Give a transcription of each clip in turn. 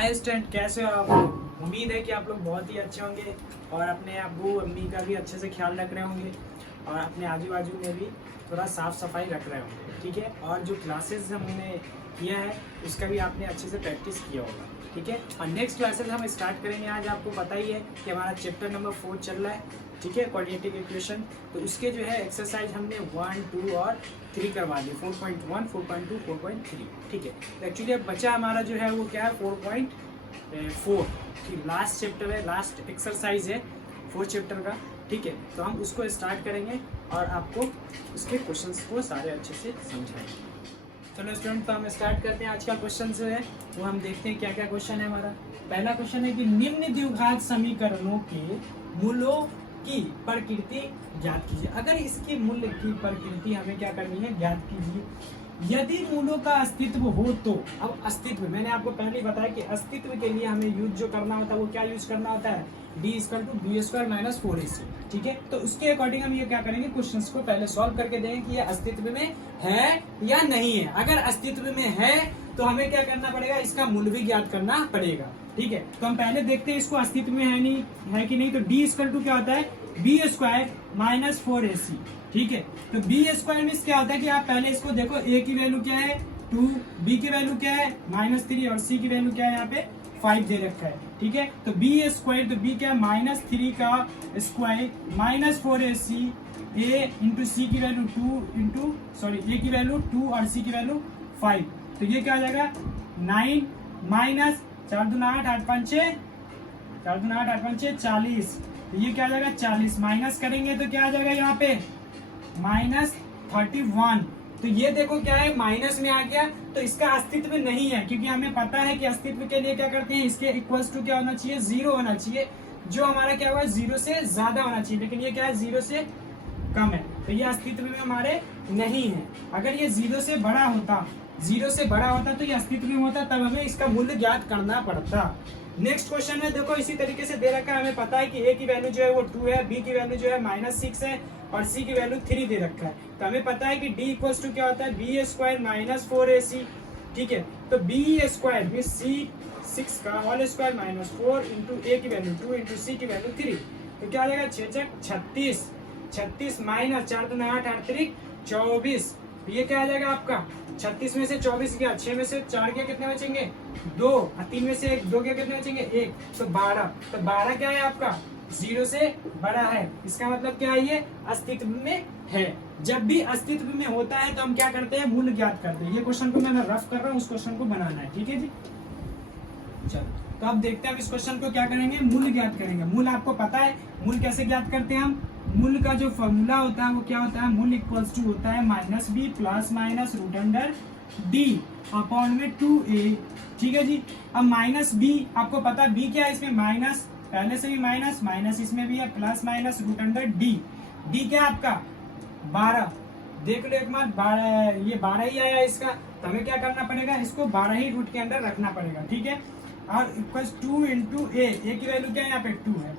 Hi student, कैसे हो आप लोग। उम्मीद है कि आप लोग बहुत ही अच्छे होंगे और अपने अब्बू अम्मी का भी अच्छे से ख्याल रख रहे होंगे और अपने आजू बाजू में भी थोड़ा साफ सफाई रख रहे होंगे। ठीक है, और जो क्लासेस हमने किया है उसका भी आपने अच्छे से प्रैक्टिस किया होगा। ठीक है, और नेक्स्ट क्लासेस हम स्टार्ट करेंगे। आज आपको पता ही है कि हमारा चैप्टर नंबर 4 चल रहा है। ठीक है, कोऑर्डिनेटिव इक्वेशन। तो उसके जो है एक्सरसाइज हमने 1, 2 और 3 करवा दी, 4.1, 4.2, 4.3। ठीक है, तो एक्चुअली अब बचा हमारा जो है वो क्या है, 4.4 की लास्ट चैप्टर है, लास्ट एक्सरसाइज है 4 चैप्टर का। ठीक है, तो हम उसको स्टार्ट करेंगे और आपको उसके क्वेश्चंस को सारे अच्छे से समझाएंगे। चलो स्टूडेंट, तो हम स्टार्ट करते हैं। आज का क्वेश्चन जो है वो हम देखते हैं क्या क्या क्वेश्चन है हमारा। पहला क्वेश्चन है कि निम्न द्विघात समीकरणों के मूलों की प्रकृति ज्ञात कीजिए। अगर इसके मूल्य की प्रकृति हमें क्या करनी है, ज्ञात कीजिए। यदि मूलों का अस्तित्व हो तो, अब अस्तित्व मैंने आपको पहले ही बताया कि अस्तित्व के लिए हमें यूज जो करना होता है वो क्या यूज करना होता है, d=b² - 4ac। ठीक है, तो उसके अकॉर्डिंग हम ये क्या करेंगे, क्वेश्चंस को पहले सॉल्व करके देंगे कि ये अस्तित्व में है या नहीं है। अगर अस्तित्व में है तो हमें क्या करना पड़ेगा, इसका मूल्य भी ज्ञात करना पड़ेगा। ठीक है, तो हम पहले देखते हैं इसको अस्तित्व में है नहीं है कि नहीं। तो d क्या होता है, b² - 4ac। ठीक है, तो b² मीन्स क्या होता है कि आप पहले इसको देखो, a की वैल्यू क्या है 2, b की वैल्यू क्या है -3 और c की वैल्यू क्या है यहाँ पे 5 दे रखा है। ठीक है, तो b², तो b क्या है -3 का स्क्वायर -4ac, a इंटू सी की वैल्यू 2 इंटू a की वैल्यू 2 और c की वैल्यू 5। तो ये क्या आ जाएगा 9 माइनस 4 दूना 8, 8 5 6, 4 दूना 8, 8 5 6 40। तो ये क्या आ जाएगा 40, माइनस करेंगे तो क्या आ जाएगा यहाँ पे -31। तो ये देखो क्या है, माइनस में आ गया, तो इसका अस्तित्व नहीं है, क्योंकि हमें पता है कि अस्तित्व के लिए क्या करते हैं, इसके इक्वल्स टू क्या होना चाहिए, 0 होना चाहिए, जो हमारा क्या हुआ 0 से ज्यादा होना चाहिए, लेकिन ये क्या है 0 से कम है, तो ये अस्तित्व में हमारे नहीं है। अगर ये 0 से बड़ा होता, 0 से बड़ा होता तो ये अस्तित्व में होता, तब हमें इसका मूल्य ज्ञात करना पड़ता। नेक्स्ट क्वेश्चन है, देखो इसी तरीके से दे रखा है, हमें पता है कि a की वैल्यू जो है वो 2 है, b की वैल्यू जो है -6 है और c की वैल्यू 3 दे रखा है। तो हमें पता है कि d क्या होता है, b² - 4ac। ठीक है, तो b² मींस c6 का होल स्क्वायर -4 इंटू a की वैल्यू 2 इंटू c की वैल्यू 3। तो क्या आ जाएगा 6×6 36 माइनस 4 दूना 8, 8 3 24। ये क्या आ जाएगा आपका 36 में से 24 गया, 6 में से 4 गया, कितने बचेंगे 2, 3 में से 1 2 गया, कितने बचेंगे 1, तो 12। तो 12 क्या है आपका 0 से बड़ा है, इसका मतलब क्या है, ये अस्तित्व में है। जब भी अस्तित्व में होता है तो हम क्या करते हैं, मूल्य ज्ञात करते हैं। ये क्वेश्चन को मैं रफ कर रहा हूँ, उस क्वेश्चन को बनाना है। ठीक है जी, चलो तो अब देखते हैं, अब इस क्वेश्चन को क्या करेंगे, मूल्य ज्ञात करेंगे। मूल्य आपको पता है, मूल्य कैसे ज्ञात करते हैं हम, मूल्य का जो फॉर्मूला होता है वो क्या होता है, मूल्य इक्वल्स टू होता है -b ± √d अपॉन में 2a। ठीक है जी, अब -b आपको पता है, b क्या है, इसमें माइनस पहले से भी माइनस इसमें भी है, प्लस माइनस √d। d क्या है आपका 12, देख लो एक बार 12, ये 12 ही आया इसका, तो हमें क्या करना पड़ेगा, इसको 12 ही रूट के अंदर रखना पड़ेगा। ठीक है, और इक्वल्स 2 इंटू a की वैल्यू क्या है यहाँ पे 2 है,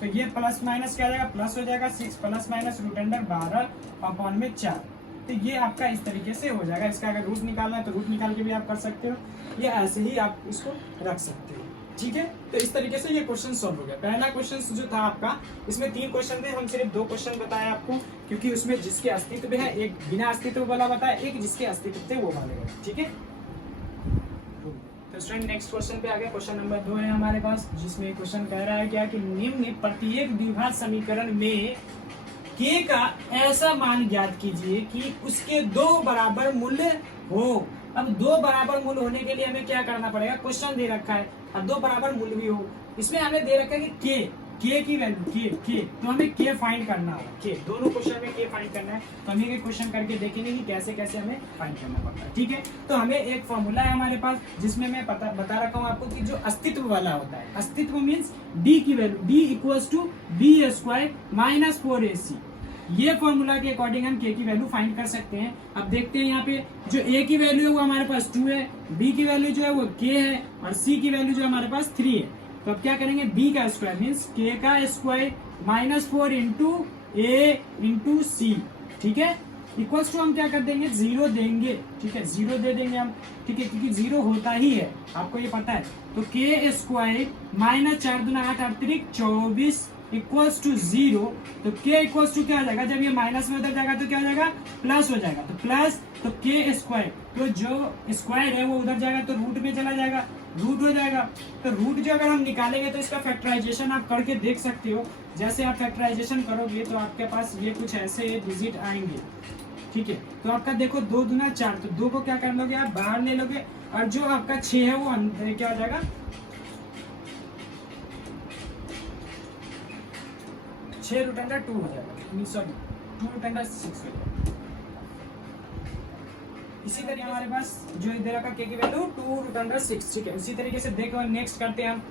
तो ये प्लस माइनस क्या आ जाएगा, प्लस हो जाएगा 6 प्लस माइनस √12 अपॉन में 4। तो ये आपका इस तरीके से हो जाएगा। इसका अगर रूट निकालना है तो रूट निकाल के भी आप कर सकते हो, या ऐसे ही आप इसको रख सकते हो। ठीक है, तो इस तरीके से ये क्वेश्चन सॉल्व हो गया। पहला क्वेश्चन जो था आपका, इसमें 3 क्वेश्चन थे, हम सिर्फ 2 क्वेश्चन बताए आपको, क्योंकि उसमें जिसके अस्तित्व है, एक बिना अस्तित्व वाला बताया, एक जिसके अस्तित्व थे वो मानेगा। ठीक है, तो स्टूडेंट नेक्स्ट क्वेश्चन पे आ गया। क्वेश्चन नंबर 2 है हमारे पास, जिसमें क्वेश्चन कह रहा है क्या कि निम्न प्रत्येक द्विघात समीकरण में k का ऐसा मान ज्ञात कीजिए कि उसके 2 बराबर मूल्य हो। अब 2 बराबर मूल्य होने के लिए हमें क्या करना पड़ेगा, क्वेश्चन दे रखा है, अब 2 बराबर मूल्य भी हो। इसमें हमें दे रखा है कि k की वैल्यू k, तो हमें k फाइंड करना है, k दोनों क्वेश्चन में k फाइंड करना है। तो हम ये क्वेश्चन करके देखेंगे कि कैसे कैसे हमें फाइंड करना पड़ता है। ठीक है, तो हमें एक फॉर्मूला है हमारे पास, जिसमें मैं बता रखा हूँ आपको कि जो अस्तित्व वाला होता है, अस्तित्व मीन्स d की वैल्यू d b² - 4ac। ये फॉर्मूला के अकॉर्डिंग हम k की वैल्यू फाइंड कर सकते हैं। अब देखते हैं यहाँ पे जो a की वैल्यू है वो हमारे पास 2 है, b की वैल्यू जो है वो k है और c की वैल्यू जो हमारे पास 3 है। तो अब क्या करेंगे, b का स्क्वायर मीन्स k का square -4 into a into c। ठीक है, इक्वल्स टू हम क्या कर देंगे, 0 देंगे, ठीक है, 0 दे देंगे हम, ठीक है, क्योंकि 0 होता ही है, आपको ये पता है। तो के स्क्वायर माइनस 4 दूना 8 अतिरिक्त 24 इक्वल्स टू 0। तो के इक्वल्स टू क्या हो जाएगा, जब ये माइनस में उधर जाएगा तो क्या हो जाएगा, प्लस हो जाएगा। तो प्लस, तो के स्क्वायर, तो जो स्क्वायर है वो उधर जाएगा तो रूट में चला जाएगा, रूट हो जाएगा। तो रूट जो अगर हम निकालेंगे तो इसका फैक्टराइजेशन आप करके देख सकते हो। जैसे आप फैक्टराइजेशन करोगे तो आपके पास ये कुछ ऐसे डिजिट आएंगे, ठीक है। तो आपका देखो 2 दूना 4, तो 2 को क्या कर लोगे आप, बाहर ले लोगे, और जो आपका 6 है वो अंदर क्या हो जाएगा, 6 रूट अंडर 2 हो जाएगा, सॉरी 2 रूट अंडर 6 हो जाएगा। इसी तरीके हमारे पास जो इधर का के की वैल्यू 2 रूट अंडर 6, ठीक है। उसी तरीके से देखो नेक्स्ट करते हैं हम,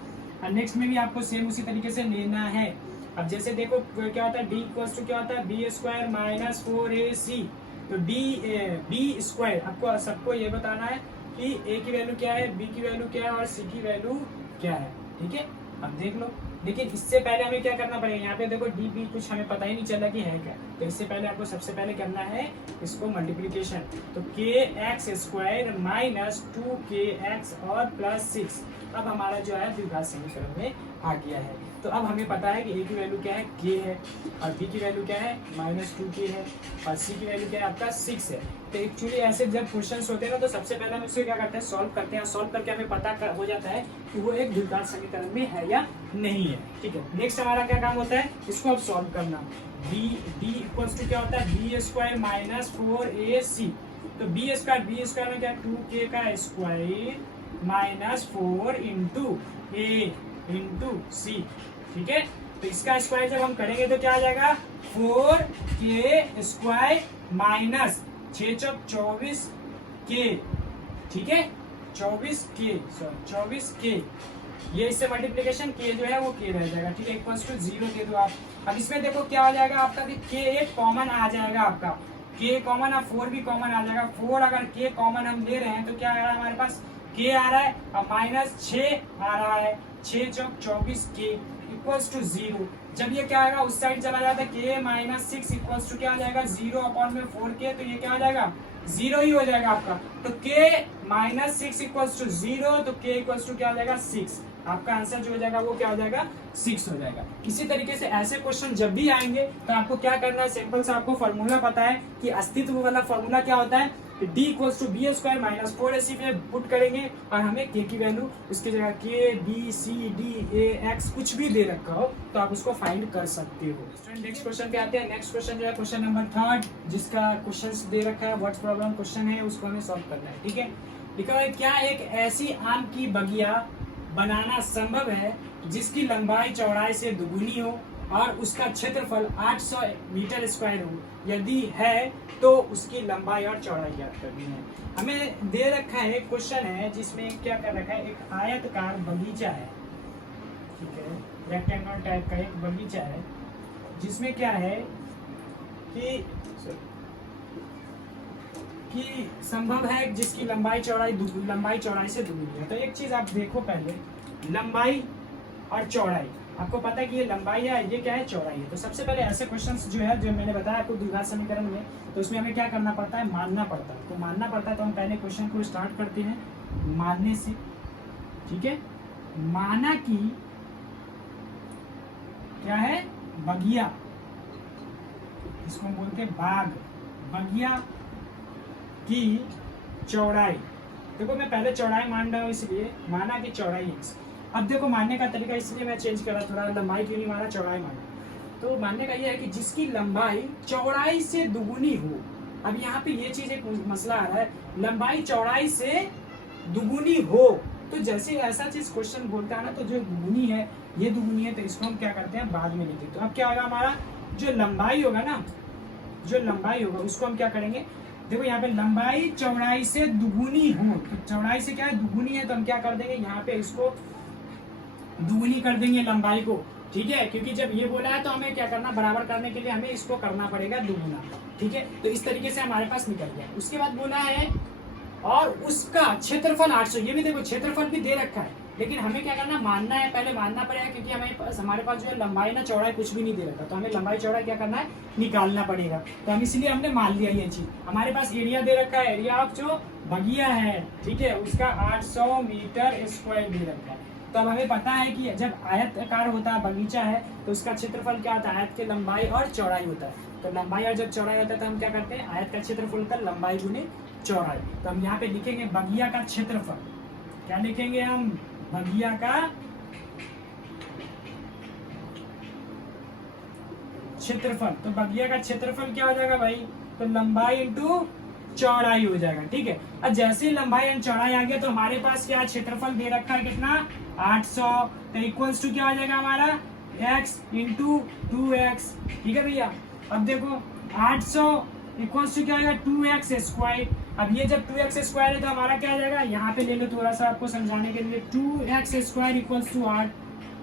नेक्स्ट में भी आपको सेम उसी तरीके से लेना है। अब जैसे देखो क्या होता है, डी इक्वल्स टू क्या होता है, बी स्क्वायर माइनस 4ac। तो बी स्क्वायर, आपको सबको ये बताना है कि ए की वैल्यू क्या है, बी की वैल्यू क्या है और सी की वैल्यू क्या है, ठीक है। अब देख लो, लेकिन इससे पहले हमें क्या करना पड़ेगा, यहाँ पे देखो डी बी कुछ हमें पता ही नहीं चला कि है क्या। तो इससे पहले आपको सबसे पहले करना है इसको मल्टीप्लिकेशन। तो के एक्स स्क्वायर माइनस 2kx और प्लस 6 अब हमारा जो है द्विघात समीकरण में आ गया है। तो अब हमें पता है कि ए की वैल्यू क्या है, के है, और बी की वैल्यू क्या है, -2k है, और सी की वैल्यू क्या है आपका 6 है। तो एक्चुअली ऐसे जब क्वेश्चंस होते हैं ना, तो सबसे पहले हम इसको क्या करते हैं, सॉल्व करते हैं। सॉल्व करके हमें पता हो जाता है कि वो एक द्विघात समीकरण में है या नहीं है, ठीक है। नेक्स्ट हमारा क्या काम होता है, इसको अब सॉल्व करना। डी इक्वल्स टू क्या होता है, बी स्क्वायर माइनस 4ac। तो बी स्क्वायर में क्या, 2k का स्क्वायर माइनस 4 इंटू ए इंटू सी, ठीक है। तो इसका स्क्वायर जब हम करेंगे तो क्या आ जाएगा, 4k स्क्वायर माइनस 6 चौक 24k, ठीक है, 24k ये इससे मल्टीप्लिकेशन के जो है वो के रह जाएगा, ठीक है, इक्वल्स टू 0 दे दो आप। अब इसमें देखो क्या हो जाएगा आपका, के एक कॉमन आ जाएगा आपका, के कॉमन, अब 4 भी कॉमन आ जाएगा। 4 अगर के कॉमन हम ले रहे हैं तो क्या आ रहा है हमारे पास, के आ रहा है, और माइनस 6 आ रहा है, 6 चौक 24k इक्वल्स टू 0। जब ये क्या आएगा उस साइड चला जाता है, के माइनस 6 इक्वल्स टू क्या आ जाएगा, 0 अपॉन में 4k, तो ये क्या हो जाएगा, 0 ही हो जाएगा आपका। तो k माइनस 6 इक्वल्स टू 0, तो k इक्वल्स टू क्या हो जाएगा, 6। आपका आंसर जो हो जाएगा वो क्या हो जाएगा, 6 हो जाएगा। इसी तरीके से ऐसे क्वेश्चन जब भी आएंगे तो आपको क्या करना है, सिंपल से आपको फॉर्मूला पता है कि अस्तित्व वाला फॉर्मूला क्या होता है, d equals to B square minus 4ac में पुट करेंगे, और हमें k की वैल्यू उसकी जगह k b c d a x कुछ भी दे रखा हो तो आप उसको फाइंड कर सकते हो। स्टूडेंट नेक्स्ट क्वेश्चन पे आते हैं। नेक्स्ट क्वेश्चन जो है क्वेश्चन नंबर 3, जिसका क्वेश्चन दे रखा है, व्हाट प्रॉब्लम क्वेश्चन है, उसको हमें सॉल्व करना है, ठीक है। लिखा है, क्या एक ऐसी आम की बगिया बनाना संभव है जिसकी लंबाई चौड़ाई से दुगुनी हो और उसका क्षेत्रफल 800 मीटर स्क्वायर हो, यदि है तो उसकी लंबाई और चौड़ाई ज्ञात करनी है। हमें दे रखा है, क्वेश्चन है जिसमें क्या कर रखा है, एक आयतकार बगीचा है, ठीक है, रेक्टेंगल टाइप का एक बगीचा है, जिसमें क्या है कि संभव है जिसकी लंबाई चौड़ाई से दुगुनी है। तो एक चीज आप देखो पहले, लंबाई और चौड़ाई, आपको पता है कि ये लंबाई है, ये क्या है, चौड़ाई है। तो सबसे पहले ऐसे क्वेश्चंस जो है, जो मैंने बताया आपको द्विघात समीकरण में, तो उसमें हमें क्या करना पड़ता है, मानना पड़ता है। तो मानना पड़ता है, तो हम पहले क्वेश्चन को स्टार्ट करते हैं मानने से, ठीक है। माना कि क्या है, बगिया, इसको हम बोलते हैं बाग, बगिया की चौड़ाई। देखो मैं पहले चौड़ाई मान रहा हूँ, इसलिए माना कि चौड़ाई x। अब देखो मानने का तरीका इसलिए मैं चेंज करा, थोड़ा लंबाई क्यों नहीं माना, चौड़ाई माना। तो मानने का ये है कि जिसकी लंबाई चौड़ाई से दुगुनी हो। अब यहाँ पे ये चीज एक मसला आ रहा है, लंबाई चौड़ाई से दुगुनी हो, तो जैसे ऐसा चीज क्वेश्चन बोलता है ना, तो जो दुगुनी है, ये दुगुनी है, तो इसको हम क्या करते हैं, बाद में लिखते हैं। तो अब क्या होगा, हमारा जो लंबाई होगा ना, जो लंबाई होगा उसको हम क्या करेंगे, देखो यहाँ पे लंबाई चौड़ाई से दुगुनी हो, तो चौड़ाई से क्या है, दुगुनी है, तो हम क्या कर देंगे, यहाँ पे इसको दुगुनी कर देंगे लंबाई को, ठीक है। क्योंकि जब ये बोला है तो हमें क्या करना, बराबर करने के लिए हमें इसको करना पड़ेगा दुगुना, ठीक है। तो इस तरीके से हमारे पास निकल गया। उसके बाद बोला है और उसका क्षेत्रफल 800, ये भी देखो क्षेत्रफल भी दे रखा है, लेकिन हमें क्या करना, मानना है, पहले मानना पड़ेगा, क्योंकि हमारे पास जो है लंबाई ना चौड़ाई कुछ भी नहीं दे रखा, तो हमें लंबाई चौड़ाई क्या करना है, निकालना पड़ेगा। तो हम इसलिए हमने मान लिया ये चीज। हमारे पास एरिया दे रखा है, एरिया ऑफ जो बगिया है, ठीक है, उसका 800 मीटर स्क्वायर दे रखा है। तो अब हमें पता है कि जब आयताकार होता है बगीचा है तो उसका क्षेत्रफल क्या होता है, आयत के लंबाई और चौड़ाई होता है। तो लंबाई और जब चौड़ाई होता है तो हम क्या करते हैं, आयत का क्षेत्रफल होता है लंबाई गुने चौड़ाई। तो हम यहाँ पे लिखेंगे बगिया का क्षेत्रफल, क्या लिखेंगे हम, बगिया का क्षेत्रफल। तो बगिया का क्षेत्रफल क्या हो जाएगा भाई, तो लंबाई इंटू चौड़ाई हो जाएगा, ठीक है। अब जैसे ही लंबाई और चौड़ाई आ गया तो हमारे पास क्या क्षेत्रफल दे रखा है, कितना, 800, तो इक्वल्स टू क्या हो जाएगा हमारा, x इंटू 2x, ठीक है भैया। अब देखो 800 इक्वल्स टू क्या आएगा, 2x स्क्वायर। अब ये जब 2x स्क्वायर है तो हमारा क्या आ जाएगा, यहाँ पे ले लो थोड़ा सा आपको समझाने के लिए, 2x स्क्वायर इक्वल्स टू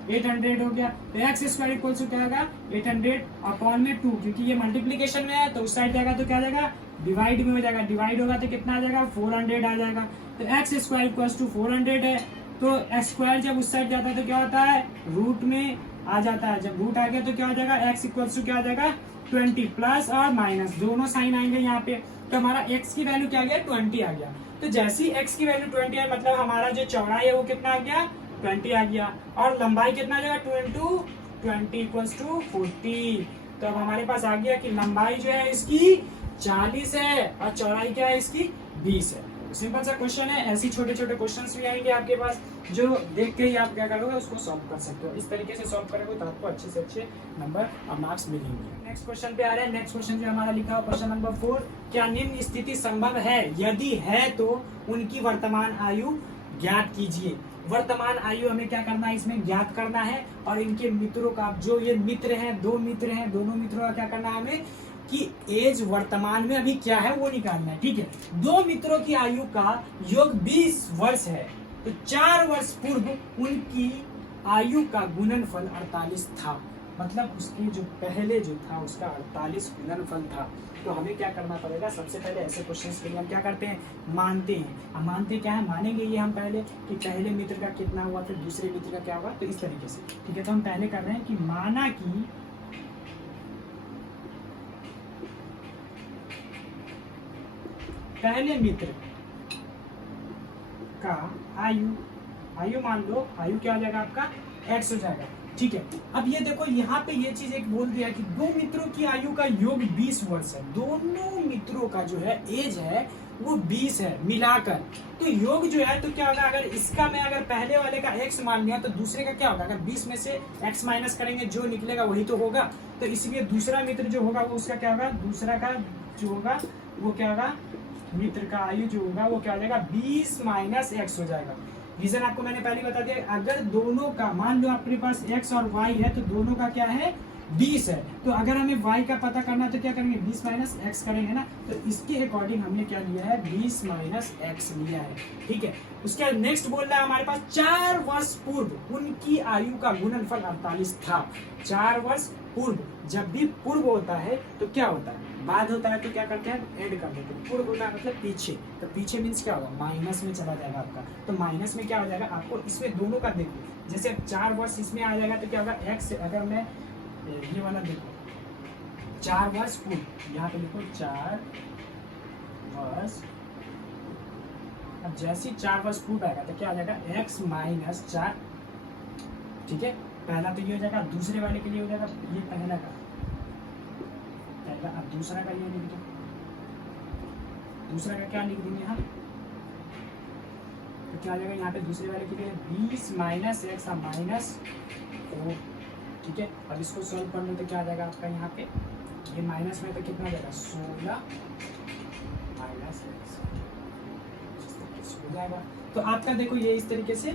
800 हो गया। तो x स्क्वायर इक्वल्स टू क्या होगा, 800 अपॉन में 2, क्योंकि ये मल्टीप्लीकेशन में है तो उस साइड जाएगा तो क्या आ जाएगा, डिवाइड में हो जाएगा, डिवाइड होगा तो कितना आ जाएगा, 400 आ जाएगा। तो x स्क्वायर इक्वल्स टू 400 है, तो स्क्वायर जब उस साइड जाता है तो क्या होता है, रूट में आ जाता है। जब रूट आ गया तो क्या हो जाएगा, x इक्वल्स टू क्या आ जाएगा, 20, प्लस और माइनस दोनों साइन आएंगे यहाँ पे। तो हमारा x की वैल्यू क्या आ गया, 20 आ गया। तो जैसे ही x की वैल्यू 20 है, मतलब हमारा जो चौड़ाई है वो कितना आ गया, 20 आ गया, और लंबाई कितना आ जाएगा, 2 इंटू 20 इक्वल्स टू 40। तो अब हमारे पास आ गया कि लंबाई जो है इसकी 40 है और चौड़ाई क्या है इसकी 20 है। सिंपल सा क्वेश्चन है, ऐसे छोटे छोटे क्वेश्चंस भी आएंगे आपके पास जो देख के ही आप क्या करोगे, उसको सॉल्व कर सकते हो। इस तरीके से सॉल्व करोगे तो आपको अच्छे से अच्छे नंबर और मार्क्स मिलेंगे। नेक्स्ट क्वेश्चन पे आ रहे हैं। नेक्स्ट क्वेश्चन जो हमारा लिखा हुआ क्वेश्चन नंबर 4, क्या निम्न स्थिति संभव है, यदि है तो उनकी वर्तमान आयु ज्ञात कीजिए। वर्तमान आयु हमें क्या करना है, इसमें ज्ञात करना है, और इनके मित्रों का, जो ये मित्र हैं, दो मित्र हैं, दोनों मित्रों का क्या करना है हमें, कि एज वर्तमान में अभी क्या है वो निकालना है, ठीक है। दो मित्रों की आयु का योग 20 वर्ष है, तो 4 वर्ष पूर्व उनकी आयु का गुणनफल 48 था। मतलब उसके जो पहले जो था उसका 48 गुणनफल था। तो हमें क्या करना पड़ेगा, सबसे पहले ऐसे क्वेश्चंस के लिए हम क्या करते हैं, मानते हैं। अब मानते क्या है, मानेंगे ये हम पहले कि पहले मित्र का कितना हुआ, फिर दूसरे मित्र का क्या हुआ, तो इस तरीके से, ठीक है। तो हम पहले कर रहे हैं कि माना कि पहले मित्र का आयु मान लो, आयु क्या हो जाएगा आपका, x हो जाएगा, ठीक है। अब ये देखो यहाँ पे ये चीज एक बोल दिया कि दो मित्रों की आयु का योग 20 वर्ष है। दोनों मित्रों का जो है एज है वो 20 है मिलाकर, तो योग जो है तो क्या होगा, अगर इसका मैं अगर पहले वाले का x मान लिया तो दूसरे का क्या होगा, अगर 20 में से x माइनस करेंगे जो निकलेगा वही तो होगा। तो इसलिए दूसरा मित्र जो होगा वो उसका क्या होगा, दूसरा का जो होगा वो क्या होगा, मित्र का आयु जो होगा वो क्या हो जाएगा, 20 माइनस x हो जाएगा। रीजन आपको मैंने पहले बता दिया, अगर दोनों का मान लो अपने पास x और y है तो दोनों का क्या है 20 है, तो अगर हमें y का पता करना तो क्या करेंगे, 20 माइनस x करेंगे ना। तो इसके अकॉर्डिंग हमने क्या लिया है, 20 माइनस x लिया है, ठीक है। उसके बाद नेक्स्ट बोल रहा है हमारे पास 4 वर्ष पूर्व उनकी आयु का गुणनफल 48 था। 4 वर्ष पूर्व, जब भी पूर्व होता है तो क्या होता है, बाद होता है तो क्या करते हैं, ऐड कर देते हैं। पूर्व होता है मतलब पीछे, तो पीछे मीन्स क्या होगा, माइनस में चला जाएगा आपका। तो माइनस में क्या हो जाएगा, आपको इसमें दोनों का देखो, जैसे 4 वर्ष इसमें आ जाएगा तो क्या होगा, x, अगर मैं ये वाला देखो 4 वर्ष पूर्व, यहाँ पे लिखो 4 वर्ष। अब जैसे 4 वर्ष पूर्व आएगा तो क्या आ जाएगा, x माइनस 4, ठीक है। पहला तो ये हो जाएगा, दूसरे वाले के लिए हो जाएगा ये पहला का, अब दूसरा का ये लिख दो, दूसरा का क्या लिख देंगे हम, तो क्या आ जाएगा यहाँ पे दूसरे वाले के लिए 20 माइनस x माइनस 4, ठीक है। अब इसको सॉल्व करने तो क्या आ जाएगा आपका, यहाँ पे ये माइनस में तो कितना जाएगा, 16 माइनस x हो जाएगा। तो आपका देखो ये इस तरीके से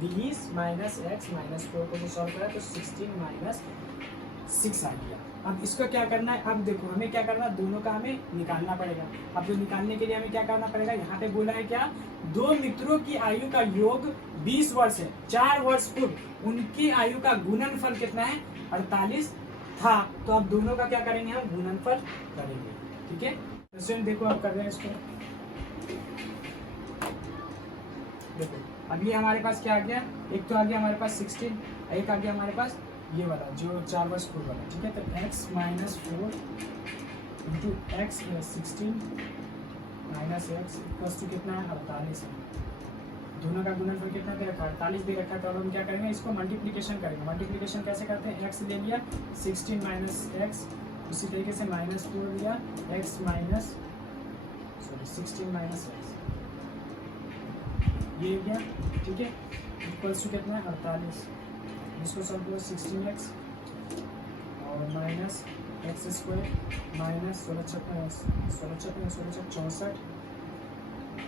20 माइनस x माइनस 4 को जो सॉल्व करा तो 16 माइनस 6 आ गया। अब इसको क्या करना है, अब देखो हमें क्या करना है, दोनों का हमें निकालना पड़ेगा। अब जो निकालने के लिए हमें क्या करना पड़ेगा, यहाँ पे बोला है क्या, दो मित्रों की आयु का योग 20 वर्ष है, 4 वर्ष पूर्व उनकी आयु का गुणनफल कितना है, 48 था। तो अब दोनों का क्या करेंगे, हम गुणनफल करेंगे, ठीक है। क्वेश्चन देखो आप कर रहे हैं इसको, देखो अब ये हमारे पास क्या आ गया, एक तो आ गया हमारे पास 16, एक आ गया हमारे पास ये वाला जो 4/4 वाला, ठीक है। तो x minus 4 into X plus 16 minus X equals to कितना है 48 है। दोनों का गुणनफल कितना दे रखा है 48 दे रखा है। तो अब हम क्या करेंगे, इसको मल्टीप्लिकेशन करेंगे। मल्टीप्लिकेशन कैसे करते हैं, x ले लिया 16 माइनस एक्स, उसी तरीके से माइनस 4 लिया x माइनस 16 माइनस एक्स, ये गया, ठीक है। इक्वल्स टू कितना है 48, इसको सॉल्व करो 16x और माइनस एक्स स्क्वायर माइनस 16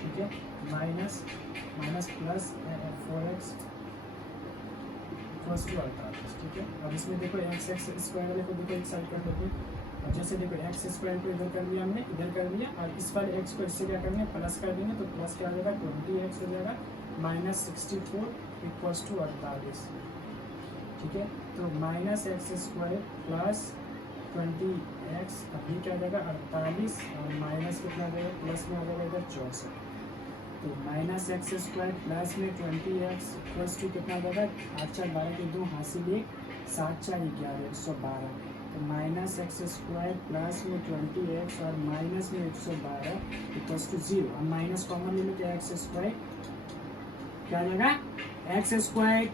ठीक है, minus plus 4x equals to 48, ठीक है। अब इसमें देखो एक्स स्क्वायर वाले को देखो एक साइड कर देते हैं, और जैसे देखो एक्स स्क्वायर को इधर कर दिया हमने, इधर कर दिया, और इस वाले एक्स को इससे क्या करेंगे प्लस कर देंगे, तो प्लस क्या हो जाएगा 20x हो जाएगा माइनस 64 इक्वल्स टू 48, ठीक है। तो minus x square plus 20x, अब ये क्या हो जाएगा 48, और माइनस कितना हो जाएगा प्लस में हो जाएगा इधर 64, तो माइनस एक्स स्क्वायर प्लस में 20x इक्वल्स टू कितना हो जाएगा 8 4 12 के 2 हासिल 1 7 4 11 112, तो माइनस एक्स स्क्वायर प्लस में 20x और माइनस में 112 इक्वल्स टू 0। अब माइनस कॉमन ले लो तो एक्स स्क्वायर क्या आ जाएगा एक्स स्क्वायर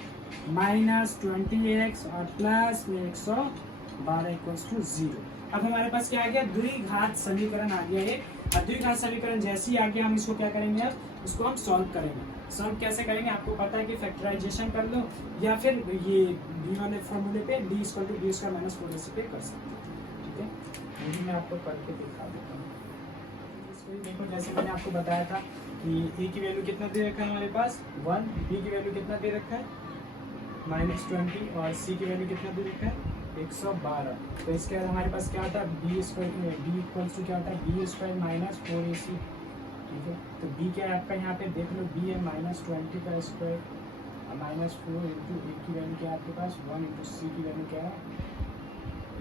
माइनस 20x और प्लस में 112 इक्वल्स टू 0। अब हमारे पास क्या आ गया, द्विघात समीकरण आ गया ये। अब द्विघात समीकरण जैसे ही आ गया, हम इसको क्या करेंगे, अब इसको हम सॉल्व करेंगे। सॉल्व कैसे करेंगे, आपको पता है कि फैक्टराइजेशन कर लो, या फिर ये बी वाले फॉर्मूले पे d equal to b square minus 4ac पे कर सकते हैं, ठीक है। ये भी मैं आपको करके दिखा देता हूँ। इसको देखो, जैसे मैंने आपको बताया था कि a की वैल्यू कितना दे रखा है हमारे पास 1, b की वैल्यू कितना दे रखा है -20, और c की वैल्यू कितना दे रखा है 112। तो इसके बाद हमारे पास क्या था b square, b equals to क्या होता है b स्क्वायर माइनस 4ac, ठीक है। तो b क्या है आपका, यहाँ पे देख लो b है -20 का स्क्वायर माइनस 4 इंटू ए की वैल्यू क्या है आपके पास 1 इंटू सी की वैल्यू क्या है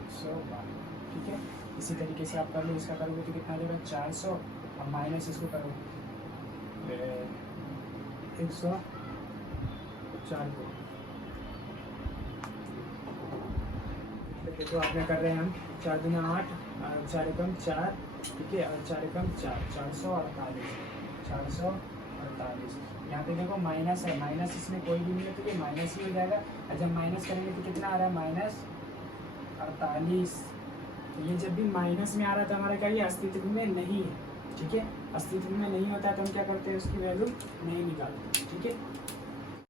112, ठीक है। इसी तरीके से आप कर लो, इसका करोगे तो कितना देगा 400, और माइनस इसको करो 104 को, देखो आपने कर रहे हैं हम 4 दूना 8 और 4 एकम 4, ठीक है, और 4 एकम 4 448 448। यहाँ पे देखो माइनस है, माइनस इसमें कोई भी नहीं है तो ये माइनस ही हो जाएगा, और जब माइनस करेंगे तो कितना आ रहा है -48। तो ये जब भी माइनस में आ रहा था हमारा क्या, ये अस्तित्व में नहीं है, ठीक है। अस्तित्व में नहीं होता है तो हम क्या करते हैं, उसकी वैल्यू नहीं निकालते, ठीक है।